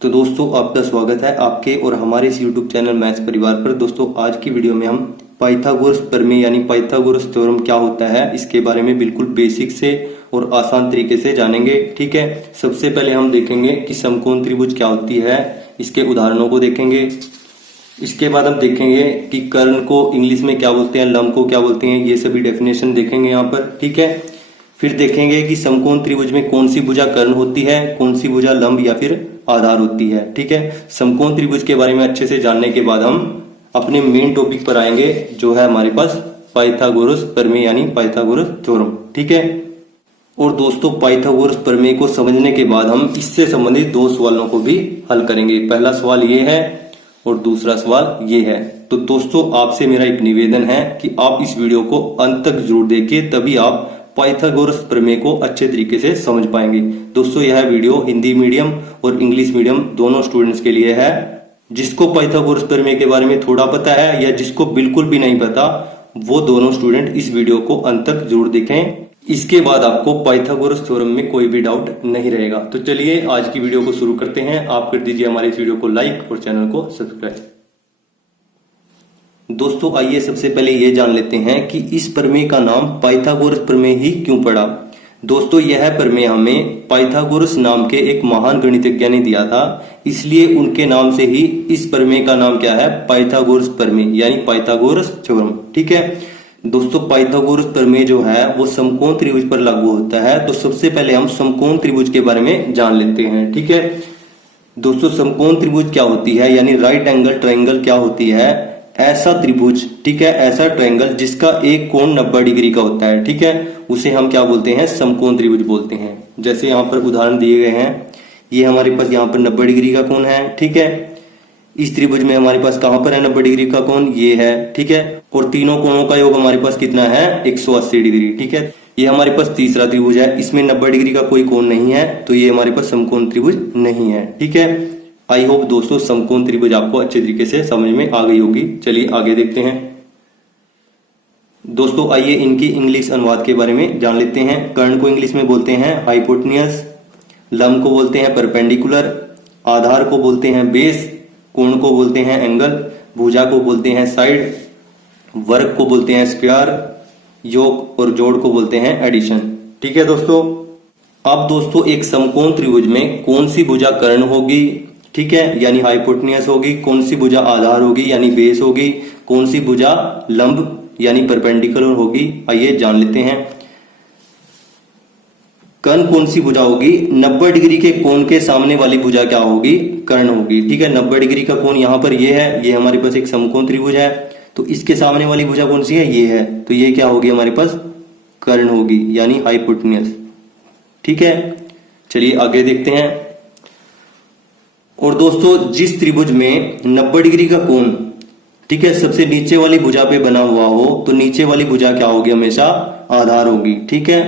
तो दोस्तों आपका स्वागत है आपके और हमारे इस YouTube चैनल मैथ्स परिवार पर। दोस्तों आज की वीडियो में हम पाइथागोरस प्रमेय यानी पाइथागोरस थ्योरम क्या होता है इसके बारे में बिल्कुल बेसिक से और आसान तरीके से जानेंगे। ठीक है, सबसे पहले हम देखेंगे कि समकोण त्रिभुज क्या होती है, इसके उदाहरणों को देखेंगे। इसके बाद हम देखेंगे कि कर्ण को इंग्लिश में क्या बोलते हैं, लंब को क्या बोलते हैं, ये सभी डेफिनेशन देखेंगे यहाँ पर। ठीक है, फिर देखेंगे कि समकोण त्रिभुज में कौन सी भुजा कर्ण होती है, कौन सी भुजा लंब या फिर आधार होती है। ठीक है, समकोण त्रिभुज के बारे में अच्छे से जानने के बाद हम अपने मेन टॉपिक पर आएंगे जो है हमारे पास पाइथागोरस प्रमेय यानी पाइथागोरस थ्योरम। ठीक है, और दोस्तों पाइथागोरस प्रमेय को समझने के बाद हम इससे संबंधित दो सवालों को भी हल करेंगे। पहला सवाल ये है और दूसरा सवाल ये है। तो दोस्तों आपसे मेरा एक निवेदन है कि आप इस वीडियो को अंत तक जरूर देखिए, तभी आप पाइथागोरस प्रमेय को अच्छे तरीके से समझ पाएंगे। दोस्तों यह वीडियो हिंदी मीडियम और इंग्लिश मीडियम दोनों स्टूडेंट्स के लिए है। जिसको पाइथागोरस प्रमेय के बारे में थोड़ा पता है या जिसको बिल्कुल भी नहीं पता, वो दोनों स्टूडेंट इस वीडियो को अंत तक जरूर देखें। इसके बाद आपको पाइथागोरस थ्योरम में कोई भी डाउट नहीं रहेगा। तो चलिए आज की वीडियो को शुरू करते हैं। आप कर दीजिए हमारे इस वीडियो को लाइक और चैनल को सब्सक्राइब। दोस्तों आइए सबसे पहले ये जान लेते हैं कि इस प्रमेय का नाम पाइथागोरस प्रमेय ही क्यों पड़ा। दोस्तों यह प्रमेय हमें पाइथागोरस नाम के एक महान गणितज्ञ ने दिया था, इसलिए उनके नाम से ही इस प्रमेय का नाम क्या है, पाइथागोरस प्रमेय यानी पाइथागोरस थ्योरम। ठीक है दोस्तों, पाइथागोरस प्रमेय जो है वो समकोण त्रिभुज पर लागू होता है। तो सबसे पहले हम समकोण त्रिभुज के बारे में जान लेते हैं। ठीक है दोस्तों, समकोण त्रिभुज क्या होती है यानी राइट एंगल ट्रायंगल क्या होती है, ऐसा त्रिभुज, ठीक है, ऐसा ट्रायंगल जिसका एक कोण 90 डिग्री का होता है। ठीक है, उसे हम क्या बोलते हैं, समकोण त्रिभुज बोलते हैं। जैसे यहाँ पर उदाहरण दिए गए हैं, ये हमारे पास यहाँ पर 90 डिग्री का कोण है। ठीक है, इस त्रिभुज में हमारे पास कहां पर है 90 डिग्री का कोण, ये है। ठीक है, और तीनों कोणों का योग हमारे पास कितना है, 180 डिग्री। ठीक है, ये हमारे पास तीसरा त्रिभुज है, इसमें 90 डिग्री का कोई कोण नहीं है, तो ये हमारे पास समकोण त्रिभुज नहीं है। ठीक है, आई होप दोस्तों समकोण त्रिभुज आपको अच्छे तरीके से समझ में आ गई होगी। चलिए आगे देखते हैं। दोस्तों आइए इनकी इंग्लिश अनुवाद के बारे में जान लेते हैं। कर्ण को इंग्लिश में बोलते हैं हाइपोटेन्यूस, लंब को बोलते हैं परपेंडिकुलर, आधार को बोलते हैं बेस, कोण को बोलते हैं एंगल, भुजा को बोलते हैं साइड, वर्ग को बोलते हैं स्क्वायर, योग और जोड़ को बोलते हैं एडिशन। ठीक है दोस्तों, अब दोस्तों एक समकोण त्रिभुज में कौन सी भुजा कर्ण होगी, ठीक है, यानी हाइपोटेन्यूस होगी, कौन सी भुजा आधार होगी यानी बेस होगी, कौन सी भुजा लंब यानी परपेंडिकुलर होगी, आइए जान लेते हैं। कर्ण कौन सी भुजा होगी, 90 डिग्री के कोण के सामने वाली भुजा क्या होगी, कर्ण होगी। ठीक है, 90 डिग्री का कोण यहाँ पर ये है, ये हमारे पास एक समकोण त्रिभुज है, तो इसके सामने वाली भुजा कौन सी है, ये है, तो ये क्या होगी हमारे पास, कर्ण होगी यानी हाइपोटेन्यूस। ठीक है, चलिए आगे देखते हैं। और दोस्तों जिस त्रिभुज में 90 डिग्री का कोण, ठीक है, सबसे नीचे वाली भुजा पे बना हुआ हो, तो नीचे वाली भुजा क्या होगी, हमेशा आधार होगी। ठीक है,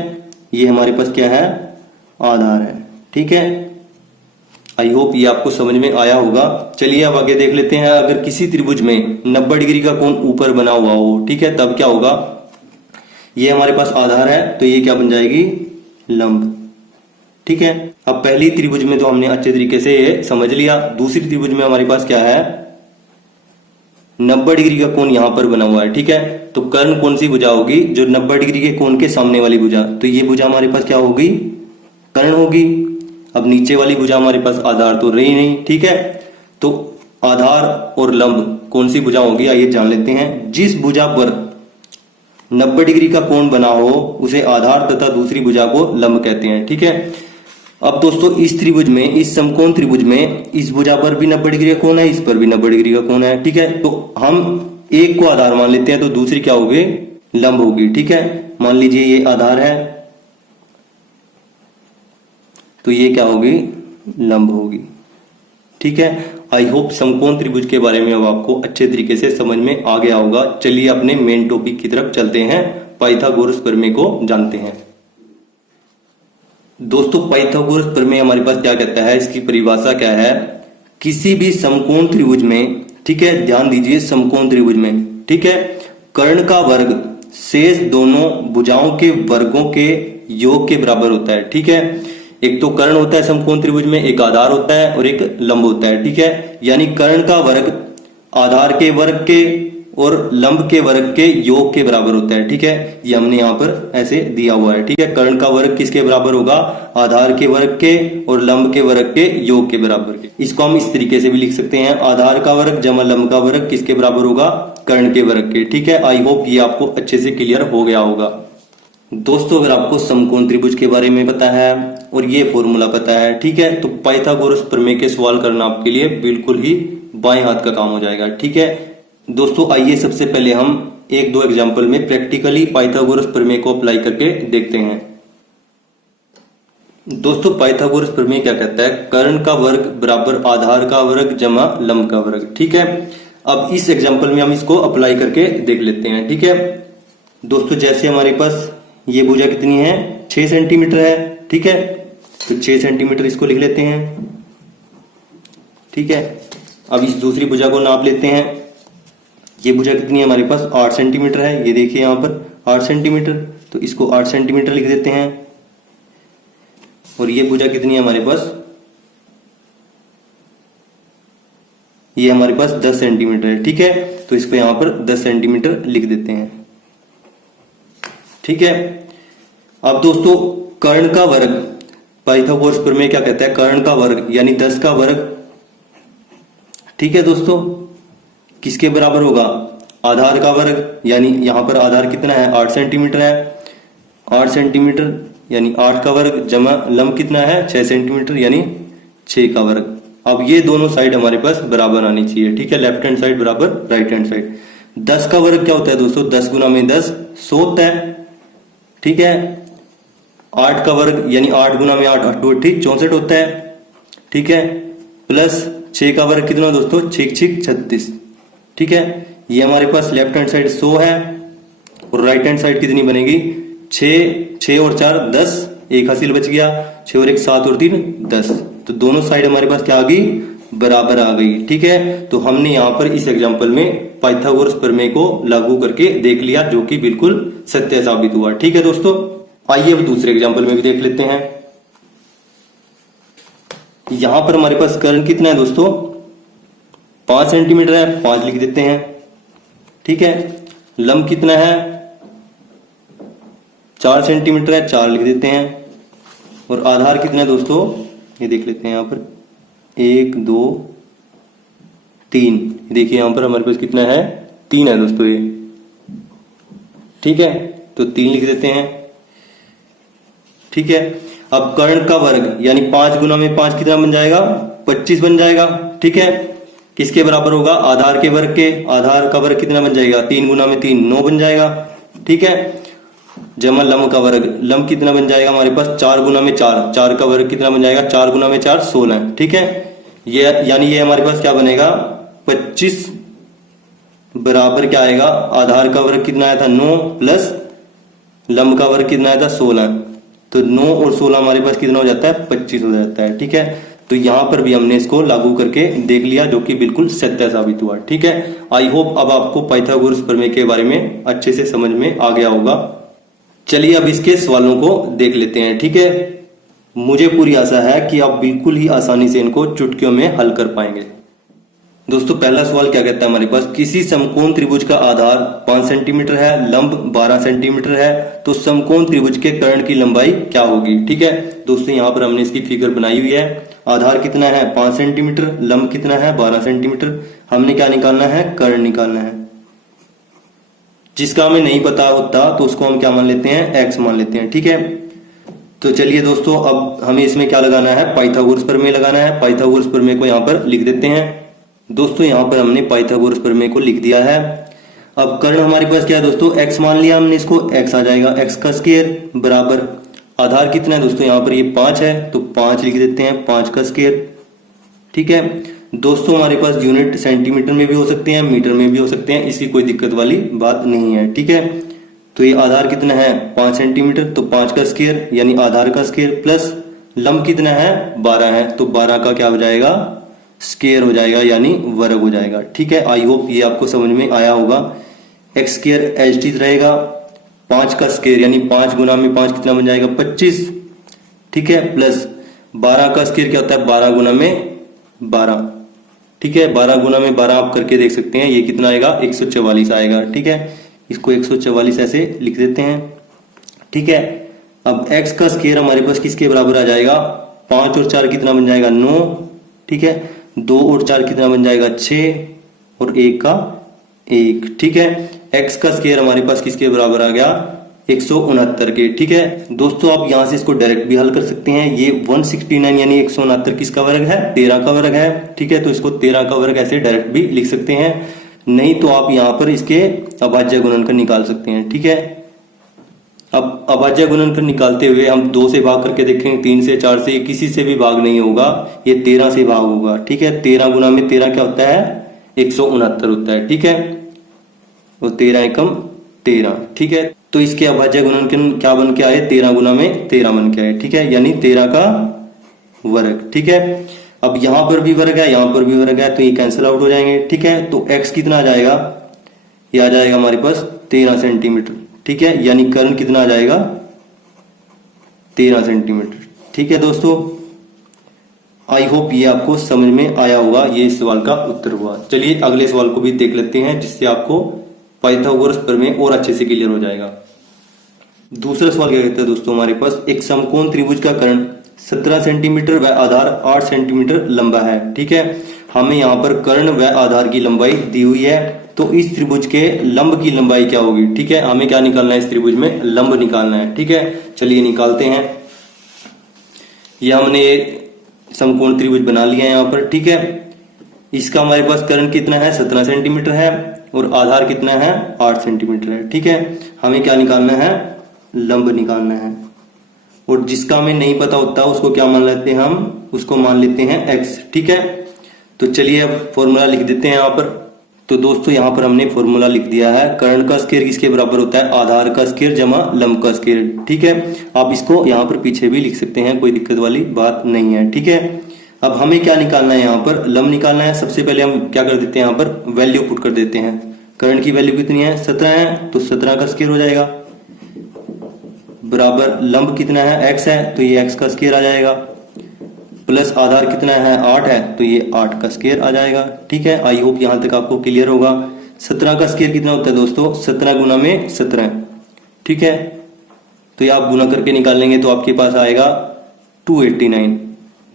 ये हमारे पास क्या है, आधार है। ठीक है, आई होप ये आपको समझ में आया होगा। चलिए अब आगे देख लेते हैं। अगर किसी त्रिभुज में 90 डिग्री का कोण ऊपर बना हुआ हो, ठीक है, तब क्या होगा, ये हमारे पास आधार है, तो ये क्या बन जाएगी, लंब। ठीक है, अब पहली त्रिभुज में तो हमने अच्छे तरीके से ये समझ लिया। दूसरी त्रिभुज में हमारे पास क्या है, 90 डिग्री का कोण यहां पर बना हुआ है। ठीक है, तो कर्ण कौन सी भुजा होगी, जो 90 डिग्री के कोण के सामने वाली भुजा, तो ये भुजा हमारे पास क्या होगी, कर्ण होगी। अब नीचे वाली भुजा हमारे पास आधार तो रही नहीं। ठीक है, तो आधार और लंब कौन सी भुजा होगी, आइए जान लेते हैं। जिस भुजा पर 90 डिग्री का कोण बना हो उसे आधार तथा दूसरी भुजा को लंब कहते हैं। ठीक है, अब दोस्तों इस त्रिभुज में, इस समकोण त्रिभुज में इस भुजा पर भी 90 डिग्री का कोण है, इस पर भी 90 डिग्री का कोण है। ठीक है, तो हम एक को आधार मान लेते हैं, तो दूसरी क्या होगी, लंब होगी। ठीक है, मान लीजिए ये आधार है, तो ये क्या होगी, लंब होगी। ठीक है, आई होप समकोण त्रिभुज के बारे में अब आपको अच्छे तरीके से समझ में आ गया होगा। चलिए अपने मेन टॉपिक की तरफ चलते हैं, पाइथागोरस प्रमेय को जानते हैं। दोस्तों पाइथागोरस प्रमेय हमारे पास क्या कहता है, इसकी परिभाषा क्या है, किसी भी समकोण त्रिभुज में, ठीक है, ध्यान दीजिए, समकोण त्रिभुज में, ठीक है, कर्ण का वर्ग शेष दोनों भुजाओं के वर्गों के योग के बराबर होता है। ठीक है, एक तो कर्ण होता है समकोण त्रिभुज में, एक आधार होता है और एक लंब होता है, ठीक है। यानी कर्ण का वर्ग आधार के वर्ग के और लंब के वर्ग के योग के बराबर होता है, ठीक है। ये हमने यहाँ पर ऐसे दिया हुआ है, ठीक है। कर्ण का वर्ग किसके बराबर होगा? आधार के वर्ग के और लंब के वर्ग के योग के बराबर के। इसको हम इस तरीके से भी लिख सकते हैं, आधार का वर्ग जमा लंब का वर्ग किसके बराबर होगा? कर्ण के वर्ग के, ठीक है। आई होप ये आपको अच्छे से क्लियर हो गया होगा। दोस्तों अगर आपको समकोण त्रिभुज के बारे में पता है और ये फॉर्मूला पता है, ठीक है, तो पाइथागोरस प्रमेय के सवाल करना आपके लिए बिल्कुल ही बाएं हाथ का काम हो जाएगा, ठीक है। दोस्तों आइए सबसे पहले हम एक दो एग्जांपल में प्रैक्टिकली पाइथागोरस प्रमेय को अप्लाई करके देखते हैं। दोस्तों पाइथागोरस प्रमेय क्या कहता है? कर्ण का वर्ग बराबर आधार का वर्ग जमा लंब का वर्ग, ठीक है। अब इस एग्जांपल में हम इसको अप्लाई करके देख लेते हैं, ठीक है। दोस्तों जैसे हमारे पास ये भुजा कितनी है? 6 सेंटीमीटर है, ठीक है। तो 6 सेंटीमीटर इसको लिख लेते हैं, ठीक है। अब इस दूसरी भुजा को नाप लेते हैं। ये भुजा कितनी है हमारे पास? 8 सेंटीमीटर है। ये देखिए यहाँ पर 8 सेंटीमीटर, तो इसको 8 सेंटीमीटर लिख देते हैं। और ये भुजा कितनी है हमारे पास? ये हमारे पास 10 सेंटीमीटर है, ठीक है। तो इसको यहाँ पर 10 सेंटीमीटर लिख देते हैं, ठीक है। अब दोस्तों कर्ण का वर्ग, पाइथागोरस प्रमेय क्या कहता है? कर्ण का वर्ग यानी 10 का वर्ग, ठीक है दोस्तों, किसके बराबर होगा? आधार का वर्ग, यानी यहां पर आधार कितना है? 8 सेंटीमीटर है। 8 सेंटीमीटर यानी 8 का वर्ग जमा लंब कितना है? 6 सेंटीमीटर यानी 6 का वर्ग। अब ये दोनों साइड हमारे पास बराबर आनी चाहिए, ठीक है। लेफ्ट हैंड साइड बराबर राइट हैंड साइड। 10 का वर्ग क्या होता है दोस्तों? 10 गुना में 10 100 होता है, ठीक है। 8 का वर्ग यानी 8 गुना में 8 8 64 होता है, ठीक है। प्लस 6 का वर्ग कितना दोस्तों? 6 6 36, ठीक है। ये हमारे पास लेफ्ट हैंड साइड 100 है और राइट हैंड साइड कितनी बनेगी? 6 और 4 10, एक हासिल बच गया, 6 और 1 7 और 3 10। तो दोनों साइड हमारे पास क्या आ गई? बराबर आ गई, ठीक है। तो हमने यहाँ पर इस एग्जांपल में पाइथागोरस प्रमेय को लागू करके देख लिया, जो कि बिल्कुल सत्य साबित हुआ, ठीक है दोस्तों। आइए अब दूसरे एग्जांपल में भी देख लेते हैं। यहां पर हमारे पास कर्ण कितना है दोस्तों? 5 सेंटीमीटर है, 5 लिख देते हैं, ठीक है। लंब कितना है? 4 सेंटीमीटर है, 4 लिख देते हैं। और आधार कितना है दोस्तों? ये देख लेते हैं, यहां पर 1 2 3, देखिए यहां पर हमारे पास कितना है? 3 है दोस्तों ये, ठीक है। तो 3 लिख देते हैं, ठीक है। अब कर्ण का वर्ग यानी 5 गुना में 5 कितना बन जाएगा? 25 बन जाएगा, ठीक है। किसके बराबर होगा? आधार के वर्ग के। आधार का वर्ग कितना बन जाएगा? 3 गुना में 3 9 बन जाएगा, ठीक है। जमा लंब का वर्ग, लंब कितना बन जाएगा हमारे पास? 4 गुना में 4, 4 का वर्ग कितना बन जाएगा? 4 गुना में 4 16, ठीक है। ये यानी ये हमारे पास क्या बनेगा? 25 बराबर क्या आएगा? आधार का वर्ग कितना आया था? 9 प्लस लंब का वर्ग कितना आया था? 16। तो 9 और 16 हमारे पास कितना हो जाता है? 25 हो जाता है, ठीक है। तो यहां पर भी हमने इसको लागू करके देख लिया, जो कि बिल्कुल सत्य साबित हुआ, ठीक है। आई होप अब आपको पाइथागोरस प्रमेय के बारे में अच्छे से समझ में आ गया होगा। चलिए अब इसके सवालों को देख लेते हैं, ठीक है। मुझे पूरी आशा है कि आप बिल्कुल ही आसानी से इनको चुटकियों में हल कर पाएंगे। दोस्तों पहला सवाल क्या कहता है हमारे पास? किसी समकोण त्रिभुज का आधार 5 सेंटीमीटर है, लंब 12 सेंटीमीटर है, तो समकोण त्रिभुज के कर्ण की लंबाई क्या होगी, ठीक है। दोस्तों यहाँ पर हमने इसकी फिगर बनाई हुई है। आधार कितना है? 5 सेंटीमीटर, लंब कितना है? 12 सेंटीमीटर। हमने क्या निकालना है? कर्ण निकालना है। जिसका हमें नहीं पता होता तो उसको हम क्या मान लेते हैं? x मान लेते हैं, ठीक है। तो चलिए दोस्तों अब हमें इसमें क्या लगाना है? पाइथागोरस प्रमेय लगाना है। पाइथागोरस प्रमेय को यहाँ पर लिख देते हैं। दोस्तों यहाँ पर हमने पाइथागोरस प्रमेय को लिख दिया है। अब कर्ण हमारे पास क्या है दोस्तों? x मान लिया हमने, इसको x आ जाएगा, x का स्क्वायर बराबर आधार कितना है दोस्तों? यहाँ पर ये 5 है, तो 5 लिख देते हैं, 5 का स्क्वायर, ठीक है। दोस्तों हमारे पास यूनिट सेंटीमीटर में भी हो सकते हैं, मीटर में भी हो सकते हैं, इसकी कोई दिक्कत वाली बात नहीं है, ठीक है। तो ये आधार कितना है? 5 सेंटीमीटर, तो 5 का स्क्वायर यानी आधार का स्क्वायर प्लस लंब कितना है? 12 है, तो 12 का क्या हो जाएगा? स्क्वायर हो जाएगा यानी वर्ग हो जाएगा, ठीक है। आई होप ये आपको समझ में आया होगा। एक्स स्क्वायर एच टी रहेगा, 5 का स्क्वायर यानी 5 गुना में 5 कितना बन जाएगा? 25 ठीक है, प्लस 12 का स्क्वायर क्या होता है 12 गुना में 12, ठीक है। 12 गुना में 12 आप करके देख सकते हैं, ये कितना आएगा 144 आएगा, ठीक है। इसको 144 ऐसे लिख देते हैं, ठीक है। अब x का स्क्वायर हमारे पास किसके बराबर आ जाएगा, 5 और 4 कितना बन जाएगा 9, ठीक है। 2 और 4 कितना बन जाएगा 6 और 1 का 1, ठीक है। x का स्क्वायर हमारे पास किसके बराबर आ गया 169 के, ठीक है। दोस्तों आप यहां से इसको डायरेक्ट भी हल कर सकते हैं। ये 169 यानी 169 किसका वर्ग है 13 का वर्ग है, ठीक है। तो इसको 13 का वर्ग ऐसे डायरेक्ट भी लिख सकते हैं, नहीं तो आप यहां पर इसके अभाज्य गुणनखंड निकाल सकते हैं, ठीक है। अब अभाज्य गुणनखंड निकालते हुए हम 2 से भाग करके देखेंगे, 3 से 4 से, किसी से भी भाग नहीं होगा, ये 13 से भाग होगा, ठीक है। 13 गुना में 13 क्या होता है 169 होता है, ठीक है। वो 13 एकम 13, ठीक है। तो इसके अभाज्य गुणनखंड क्या बन के आए 13 गुना में 13 बन के आए, ठीक है, यानी 13 का वर्ग, ठीक है। अब यहां पर भी वर्ग है, यहां पर भी वर्ग है, तो ये कैंसिल आउट हो जाएंगे, ठीक है। तो x कितना आ जाएगा, ये आ जाएगा हमारे पास 13 सेंटीमीटर, ठीक है, यानी कर्ण कितना आ जाएगा 13 सेंटीमीटर, ठीक है। दोस्तों आई होप ये आपको समझ में आया होगा, ये इस सवाल का उत्तर हुआ। चलिए अगले सवाल को भी देख लेते हैं, जिससे आपको पाइथागोरस प्रमेय और अच्छे से क्लियर हो जाएगा। दूसरा सवाल क्या कहता है दोस्तों, हमारे पास एक समकोण त्रिभुज का कर्ण 17 सेंटीमीटर व आधार 8 सेंटीमीटर लंबा है, ठीक है। हमें यहाँ पर कर्ण व आधार की लंबाई दी हुई है, तो इस त्रिभुज के लंब की लंबाई क्या होगी, ठीक है। हमें क्या निकालना है, इस त्रिभुज में लंब निकालना है, ठीक है। चलिए निकालते हैं। यह हमने समकोण त्रिभुज बना लिया है यहाँ पर, ठीक है। इसका हमारे पास कर्ण कितना है 17 सेंटीमीटर है और आधार कितना है 8 सेंटीमीटर है, ठीक है। हमें क्या निकालना है, लंब निकालना है, और जिसका हमें नहीं पता होता उसको क्या मान लेते हैं हम, उसको मान लेते हैं x, ठीक है। तो चलिए अब फॉर्मूला लिख देते हैं यहाँ पर। तो दोस्तों यहाँ पर हमने फॉर्मूला लिख दिया है, कर्ण का स्क्वायर किसके बराबर होता है आधार का स्क्वायर जमा लंब का स्क्वायर, ठीक है। आप इसको यहाँ पर पीछे भी लिख सकते हैं, कोई दिक्कत वाली बात नहीं है, ठीक है। अब हमें क्या निकालना है, यहाँ पर लंब निकालना है। सबसे पहले हम क्या कर देते हैं, यहाँ पर वैल्यू पुट कर देते हैं। कर्ण की वैल्यू कितनी है 17 है, तो 17 का स्क्वायर हो जाएगा, बराबर लंब कितना है x है, तो ये x का स्क्वायर आ जाएगा, प्लस आधार कितना है 8 है, तो ये 8 का स्क्वायर आ जाएगा, ठीक है। आई होप यहां तक आपको क्लियर होगा। 17 का स्क्वायर कितना होता है दोस्तों 17 गुना में 17, ठीक है। तो ये आप गुना करके निकाल लेंगे तो आपके पास आएगा 289,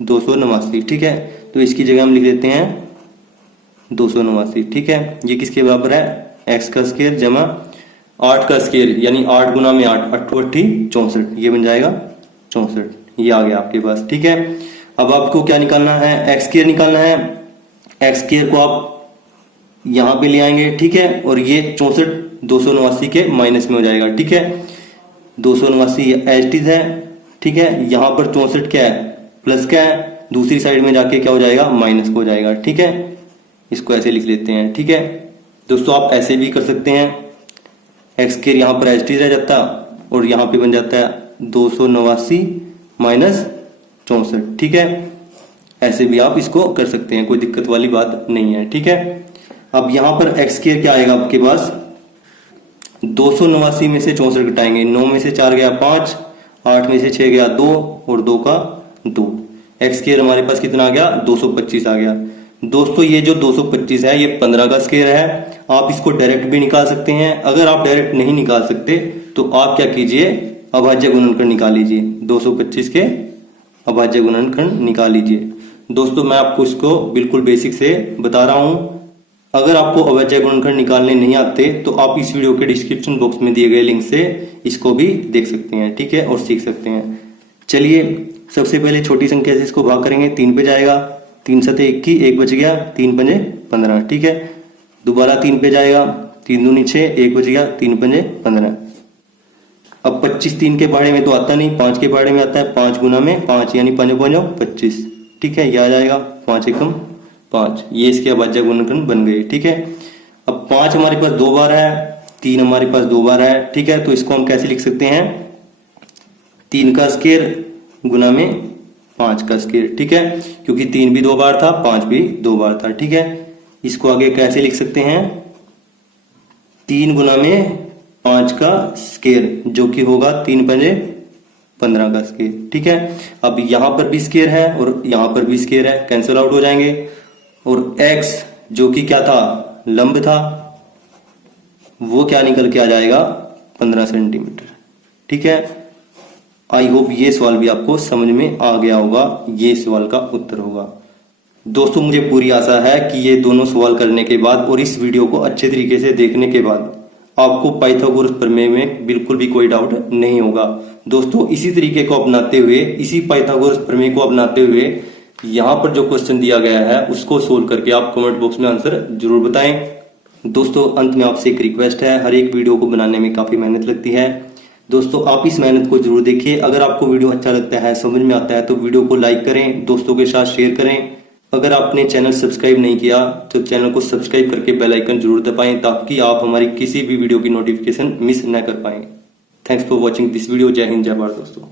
289, ठीक है। तो इसकी जगह हम लिख देते हैं 289, ठीक है। ये किसके बराबर है x का स्क्वायर जमा 8 का स्क्वायर, यानी 8 गुना में 8, 8 64, ये बन जाएगा 64, ये आ गया आपके पास, ठीक है। अब आपको क्या निकालना है, एक्स स्क्वायर निकालना है। एक्स स्क्वायर को आप यहां पे ले आएंगे, ठीक है, और ये 64 289 के माइनस में हो जाएगा, ठीक है। 289 एज इट इज है, ठीक है। यहां पर 64 क्या है प्लस क्या है, दूसरी साइड में जाके क्या हो जाएगा माइनस हो जाएगा, ठीक है। इसको ऐसे लिख लेते हैं, ठीक है। दोस्तों आप ऐसे भी कर सकते हैं, एक्स स्क्वायर यहाँ पर एज इट इज रह जाता और यहाँ पे बन जाता है 289 माइनस 64, ठीक है। ऐसे भी आप इसको कर सकते हैं, कोई दिक्कत वाली बात नहीं है, ठीक है। अब यहाँ पर एक्स स्क्वायर क्या आएगा आपके पास, 289 में से 64 घटाएंगे, 9 में से 4 गया 5, 8 में से 6 गया 2 और 2 का 2, एक्स स्क्वायर हमारे पास कितना आ गया 225 आ गया। दोस्तों ये जो 225 है ये 15 का स्क्वायर है, आप इसको डायरेक्ट भी निकाल सकते हैं। अगर आप डायरेक्ट नहीं निकाल सकते तो आप क्या कीजिए अभाज्य गुणनखंड निकाल लीजिए, 225 के अभाज्य गुणनखंड निकाल लीजिए। दोस्तों मैं आपको इसको बिल्कुल बेसिक से बता रहा हूं, अगर आपको अभाज्य गुणनखंड निकालने नहीं आते तो आप इस वीडियो के डिस्क्रिप्शन बॉक्स में दिए गए लिंक से इसको भी देख सकते हैं, ठीक है, और सीख सकते हैं। चलिए सबसे पहले छोटी संख्या से इसको भाग करेंगे, 3 पे जाएगा, 3 सते 21, 1 बच गया, 3 पंजे 15, ठीक है। दोबारा 3 पे जाएगा, 3 दूनी 6, 1 बच गया, 3 पंजे 15। अब 25 3 के पहाड़े में तो आता नहीं, 5 के पहाड़े में आता है, 5 गुना में 5 यानी 5 5 25, ठीक है, ये आ जाएगा 5 एकम 5, ये इसके अभाज्य गुणनखंड बन गए, ठीक है। अब 5 हमारे पास 2 बार है, 3 हमारे पास 2 बार है, ठीक है। तो इसको हम कैसे लिख सकते हैं, 3 का स्क्वायर गुना में 5 का स्क्वायर, ठीक है, क्योंकि 3 भी 2 बार था, 5 भी 2 बार था, ठीक है। इसको आगे कैसे लिख सकते हैं, 3 गुना में 5 का स्क्वायर जो कि होगा 3 पंजे 15 का स्क्वायर। ठीक है, अब यहां पर भी स्क्वायर है और यहां पर भी स्क्वायर है, कैंसिल आउट हो जाएंगे। और x जो कि क्या था, लंब था, वो क्या निकल के आ जाएगा, 15 सेंटीमीटर। ठीक है, आई होप ये सवाल भी आपको समझ में आ गया होगा, ये सवाल का उत्तर होगा। दोस्तों मुझे पूरी आशा है कि ये दोनों सवाल करने के बाद और इस वीडियो को अच्छे तरीके से देखने के बाद आपको पाइथागोरस प्रमेय में बिल्कुल भी कोई डाउट नहीं होगा। दोस्तों इसी तरीके को अपनाते हुए, इसी पाइथागोरस प्रमेय को अपनाते हुए यहाँ पर जो क्वेश्चन दिया गया है उसको सोल्व करके आप कमेंट बॉक्स में आंसर जरूर बताएं। दोस्तों अंत में आपसे एक रिक्वेस्ट है, हर एक वीडियो को बनाने में काफी मेहनत लगती है। दोस्तों आप इस मेहनत को जरूर देखिए। अगर आपको वीडियो अच्छा लगता है, समझ में आता है, तो वीडियो को लाइक करें, दोस्तों के साथ शेयर करें। अगर आपने चैनल सब्सक्राइब नहीं किया तो चैनल को सब्सक्राइब करके बेल आइकन जरूर दबाएं, ताकि आप हमारी किसी भी वीडियो की नोटिफिकेशन मिस न कर पाएं। Thanks for watching this video. जय हिंद, जय भारत दोस्तों।